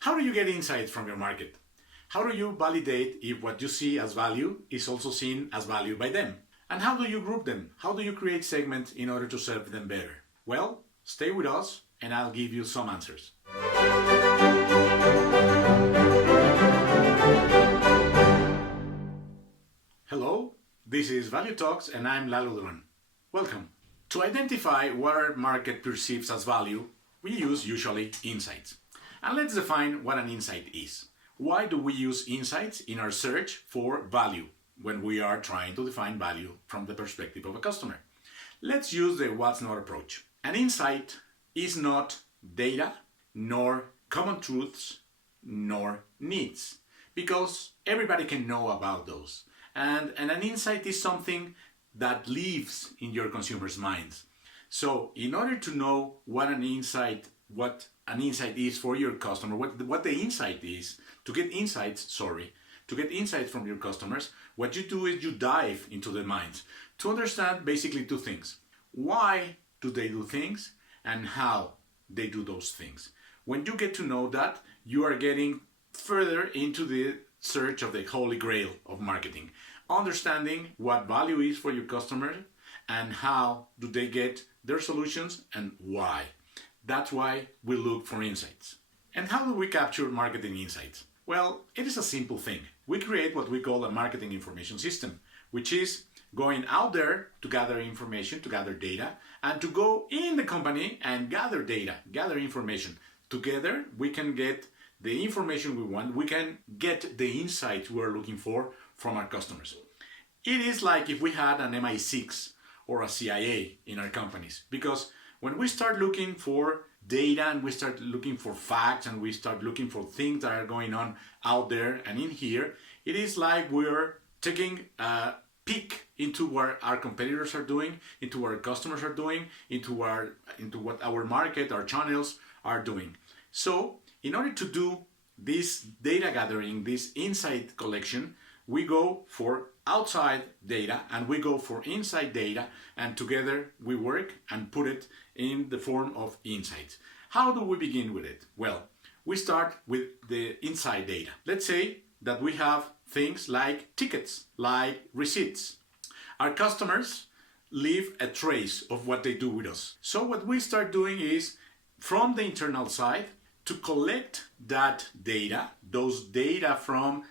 How do you get insights from your market? How do you validate if what you see as value is also seen as value by them? And how do you group them? How do you create segments in order to serve them better? Well, stay with us and I'll give you some answers. Hello, this is Value Talks and I'm Lalo Duran. Welcome. To identify what our market perceives as value, we use usually insights. And let's define what an insight is. Why do we use insights in our search for value when we are trying to define value from the perspective of a customer? Let's use the what's not approach. An insight is not data, nor common truths, nor needs, because everybody can know about those. And an insight is something that lives in your consumers' minds. So in order to know what an insight is for your customer, what the insight is, to get insights from your customers, what you do is you dive into their minds to understand basically two things. Why do they do things and how they do those things? When you get to know that, you are getting further into the search of the holy grail of marketing, understanding what value is for your customer and how do they get their solutions and why. That's why we look for insights. And how do we capture marketing insights? Well, it is a simple thing. We create what we call a marketing information system, which is going out there to gather information, to gather data, and to go in the company and gather data, gather information. Together, we can get the information we want, we can get the insights we're looking for from our customers. It is like if we had an MI6 or a CIA in our companies, because when we start looking for data and we start looking for facts and we start looking for things that are going on out there and in here, it is like we're taking a peek into what our competitors are doing, into what our customers are doing, into what our market, our channels are doing. So in order to do this data gathering, this insight collection, we go for outside data and we go for inside data, and together we work and put it in the form of insights. How do we begin with it? Well, we start with the inside data. Let's say that we have things like tickets, like receipts. Our customers leave a trace of what they do with us. So what we start doing is, from the internal side, to collect that data, those data from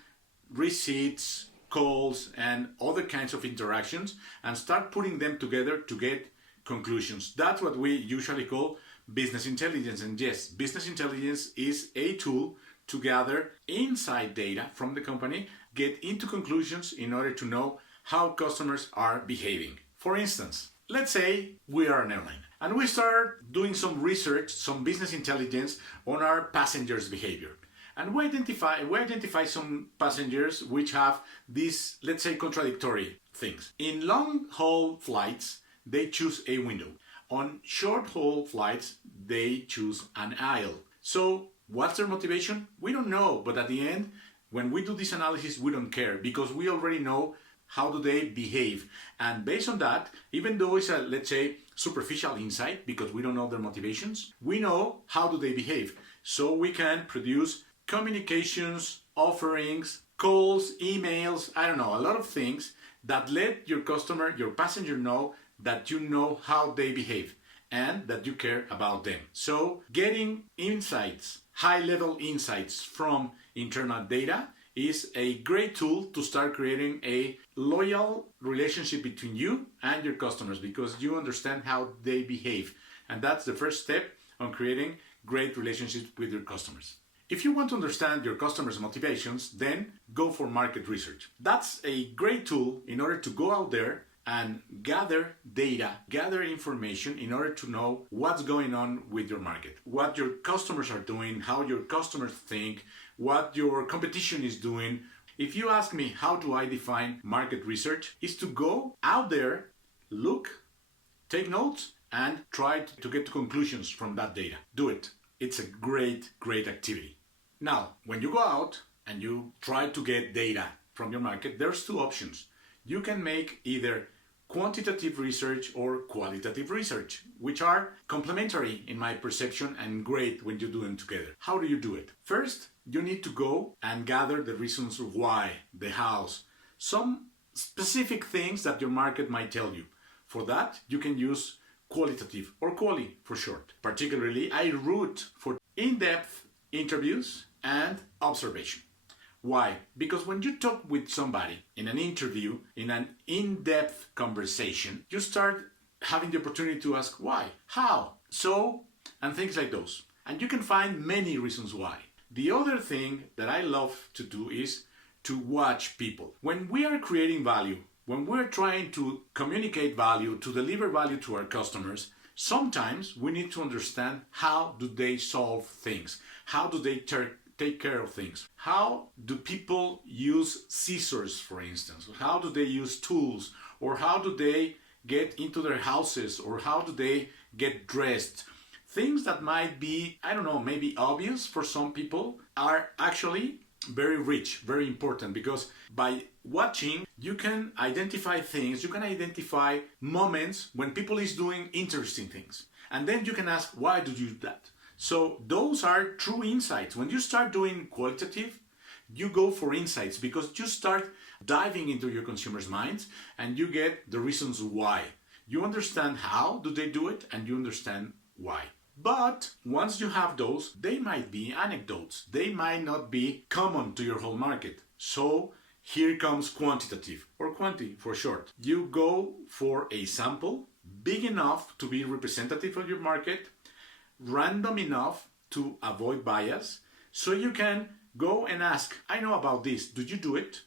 receipts, calls, and other kinds of interactions, and start putting them together to get conclusions. That's what we usually call business intelligence. And yes, business intelligence is a tool to gather inside data from the company, get into conclusions in order to know how customers are behaving. For instance, let's say we are an airline and we start doing some research, some business intelligence on our passengers' behavior. And we identify some passengers which have these, let's say, contradictory things. In long-haul flights, they choose a window. On short-haul flights, they choose an aisle. So what's their motivation? We don't know, but at the end, when we do this analysis, we don't care because we already know how do they behave. And based on that, even though it's a, let's say, superficial insight because we don't know their motivations, we know how do they behave. So we can produce communications, offerings, calls, emails, a lot of things that let your customer, your passenger know that you know how they behave and that you care about them. So getting insights, high-level insights from internal data is a great tool to start creating a loyal relationship between you and your customers because you understand how they behave. And that's the first step on creating great relationships with your customers. If you want to understand your customers' motivations, then go for market research. That's a great tool in order to go out there and gather data, gather information in order to know what's going on with your market, what your customers are doing, how your customers think, what your competition is doing. If you ask me how do I define market research, is to go out there, look, take notes, and try to get to conclusions from that data. Do it. It's a great, great activity. Now, when you go out and you try to get data from your market, there's two options. You can make either quantitative research or qualitative research, which are complementary in my perception and great when you do them together. How do you do it? First, you need to go and gather the reasons why, the hows, some specific things that your market might tell you. For that, you can use qualitative or quali for short. Particularly, I root for in-depth interviews and observation. Why? Because when you talk with somebody in an interview, in an in-depth conversation, you start having the opportunity to ask why, how, so, and things like those. And you can find many reasons why. The other thing that I love to do is to watch people. When we are creating value, when we're trying to communicate value, to deliver value to our customers, sometimes we need to understand how do they solve things? How do they take care of things? How do people use scissors, for instance? How do they use tools? Or how do they get into their houses? Or how do they get dressed? Things that might be, I don't know, maybe obvious for some people are actually very rich, very important, because by watching, you can identify things, you can identify moments when people is doing interesting things. And then you can ask, why do you do that? So those are true insights. When you start doing qualitative, you go for insights because you start diving into your consumers' minds and you get the reasons why. You understand how do they do it and you understand why. But once you have those, they might be anecdotes. They might not be common to your whole market. So here comes quantitative, or quanti for short. You go for a sample big enough to be representative of your market, random enough to avoid bias, so you can go and ask, I know about this, do you do it?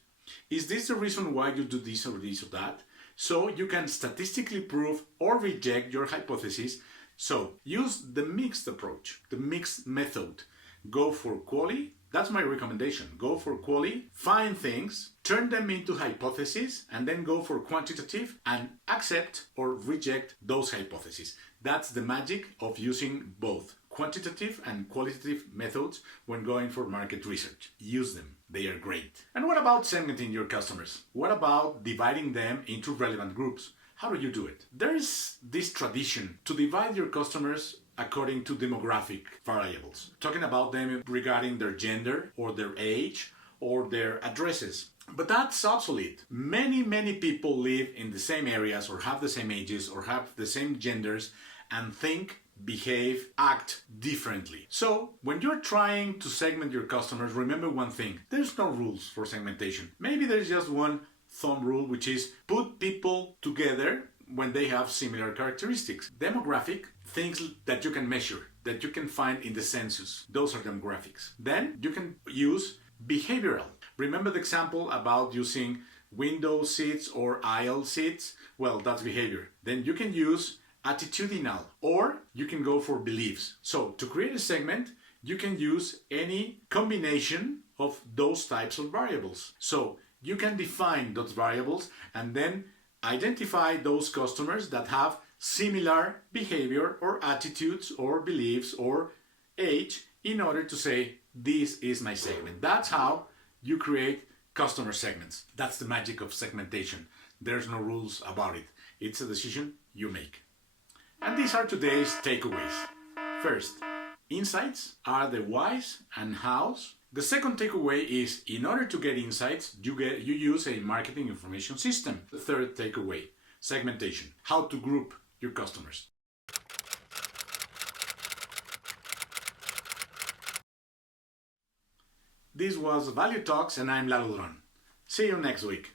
Is this the reason why you do this or this or that? So you can statistically prove or reject your hypothesis. So use the mixed approach, the mixed method. Go for quali, that's my recommendation. Go for quali, find things, turn them into hypotheses, and then go for quantitative and accept or reject those hypotheses. That's the magic of using both quantitative and qualitative methods when going for market research. Use them. They are great. And what about segmenting your customers? What about dividing them into relevant groups? How do you do it? There is this tradition to divide your customers according to demographic variables, talking about them regarding their gender or their age or their addresses. But that's obsolete. Many people live in the same areas or have the same ages or have the same genders and think, behave, act differently. So when you're trying to segment your customers, remember one thing. There's no rules for segmentation. Maybe there's just one thumb rule, which is put people together when they have similar characteristics. Demographic, things that you can measure, that you can find in the census. Those are demographics. Then you can use behavioral. Remember the example about using window seats or aisle seats? Well, that's behavior. Then you can use attitudinal, or you can go for beliefs. So to create a segment, you can use any combination of those types of variables. So you can define those variables and then identify those customers that have similar behavior or attitudes or beliefs or age in order to say, this is my segment. That's how you create customer segments. That's the magic of segmentation. There's no rules about it. It's a decision you make. And these are today's takeaways. First, insights are the whys and hows. The second takeaway is, in order to get insights, you use a marketing information system. The third takeaway, segmentation, how to group your customers. This was Value Talks and I'm Lalo Duran. See you next week.